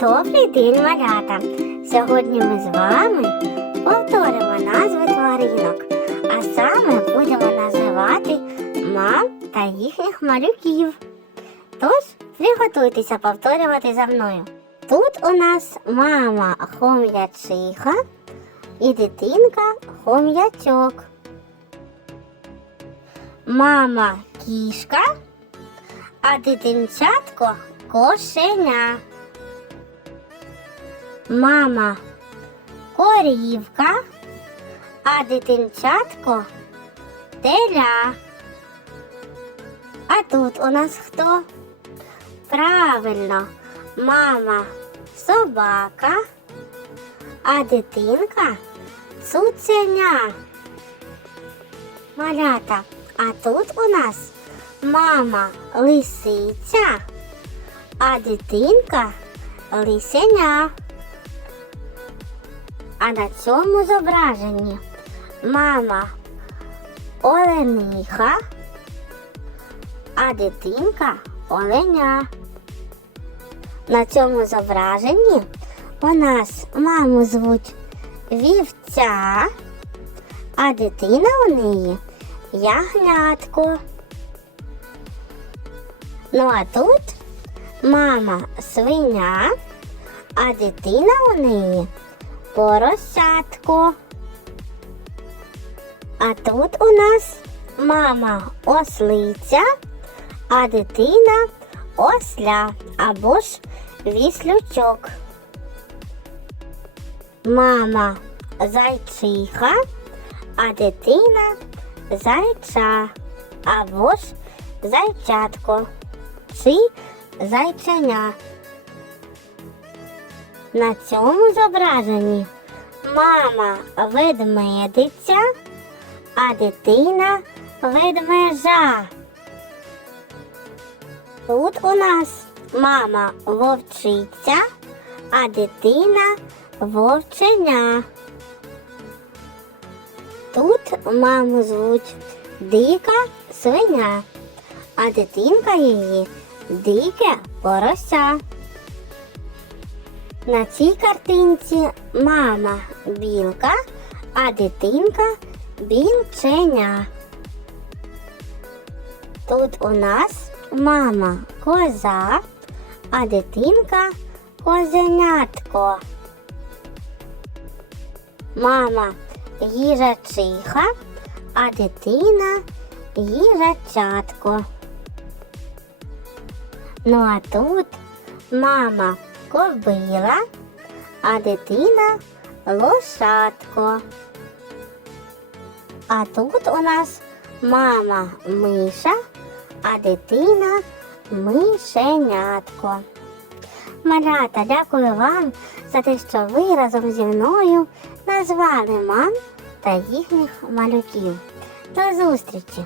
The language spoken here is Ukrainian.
Добрий день, малята! Сьогодні ми з вами повторимо назви тваринок, а саме будемо називати мам та їхніх малюків. Тож приготуйтеся повторювати за мною. Тут у нас мама хом'ячиха і дитинка хом'ячок. Мама кішка, а дитинчатко кошеня. Мама корівка, а дитинчатко теля. А тут у нас хто? Правильно, мама собака, а дитинка цуценя. Малята, а тут у нас мама лисиця, а дитинка лисеня. А на цьому зображенні мама олениха, а дитинка оленя. На цьому зображенні у нас маму звуть вівця, а дитина у неї ягнятко. Ну а тут мама свиня, а дитина у неї поросятко. А тут у нас мама ослиця, а дитина осля або ж віслючок. Мама зайчиха, а дитина зайча або ж зайчатко чи зайченя. На цьому зображенні мама ведмедиця, а дитина ведмежа. Тут у нас мама вовчиця, а дитина вовченя. Тут маму звуть дика свиня, а дитинка її дике порося. На цій картинці мама білка, а дитинка білченя. Тут у нас мама коза, а дитинка козенятко. Мама їжачиха, а дитина їжачатко. Ну а тут мама кобила, а дитина лошадко. А тут у нас мама миша, а дитина мишенятко. Малята, дякую вам за те, що ви разом зі мною назвали мам та їхніх малюків. До зустрічі!